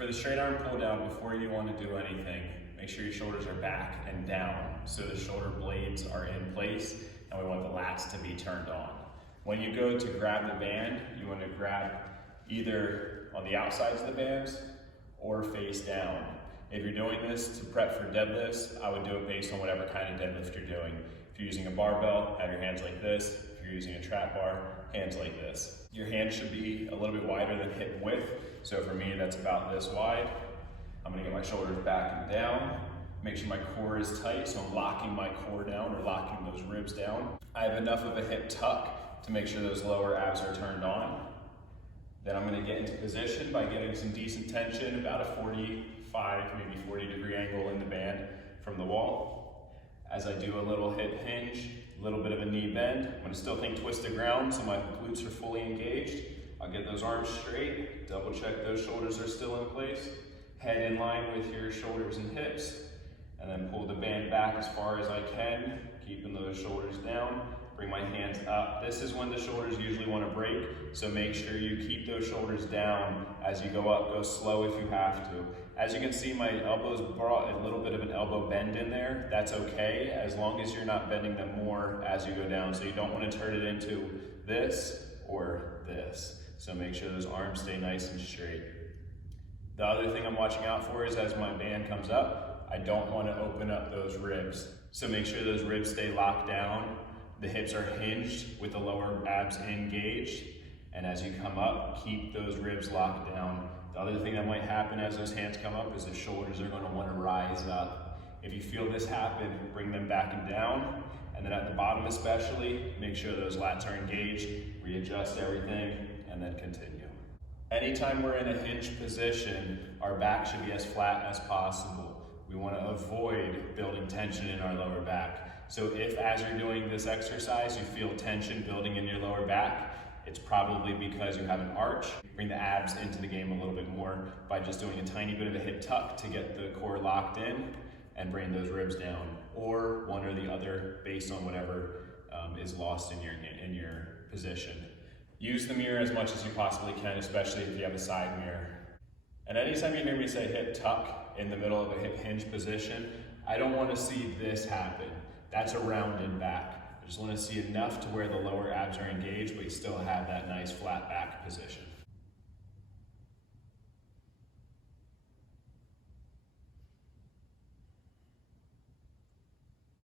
For the straight arm pull down, before you want to do anything, make sure your shoulders are back and down so the shoulder blades are in place, and we want the lats to be turned on. When you go to grab the band, you want to grab either on the outsides of the bands or face down. If you're doing this to prep for deadlifts, I would do it based on whatever kind of deadlift you're doing. If you're using a barbell, have your hands like this. If you're using a trap bar, hands like this. Your hands should be a little bit wider than hip width. So for me, that's about this wide. I'm gonna get my shoulders back and down. Make sure my core is tight, so I'm locking my core down or locking those ribs down. I have enough of a hip tuck to make sure those lower abs are turned on. Then I'm gonna get into position by getting some decent tension, about a 45, maybe 40-degree angle in the band from the wall. As I do a little hip hinge, a little bit of a knee bend, I'm gonna still think twist to ground so my glutes are fully engaged. I'll get those arms straight, double check those shoulders are still in place, head in line with your shoulders and hips, and then pull the band back as far as I can, keeping those shoulders down. Bring my hands up. This is when the shoulders usually want to break, so make sure you keep those shoulders down as you go up. Go slow if you have to. As you can see, my elbows brought a little bit of an elbow bend in there. That's okay, as long as you're not bending them more as you go down. So you don't want to turn it into this or this. So make sure those arms stay nice and straight. The other thing I'm watching out for is as my band comes up, I don't want to open up those ribs. So make sure those ribs stay locked down. The hips are hinged with the lower abs engaged. And as you come up, keep those ribs locked down. The other thing that might happen as those hands come up is the shoulders are going to want to rise up. If you feel this happen, bring them back and down. And then at the bottom especially, make sure those lats are engaged, readjust everything, and then continue. Anytime we're in a hinged position, our back should be as flat as possible. We want to avoid building tension in our lower back. So if as you're doing this exercise, you feel tension building in your lower back, it's probably because you have an arch. Bring the abs into the game a little bit more by just doing a tiny bit of a hip tuck to get the core locked in and bring those ribs down, or one or the other based on whatever is lost in your position. Use the mirror as much as you possibly can, especially if you have a side mirror. And anytime you hear me say hip tuck in the middle of a hip hinge position, I don't want to see this happen. That's a rounded back. I just want to see enough to where the lower abs are engaged, but you still have that nice flat back position.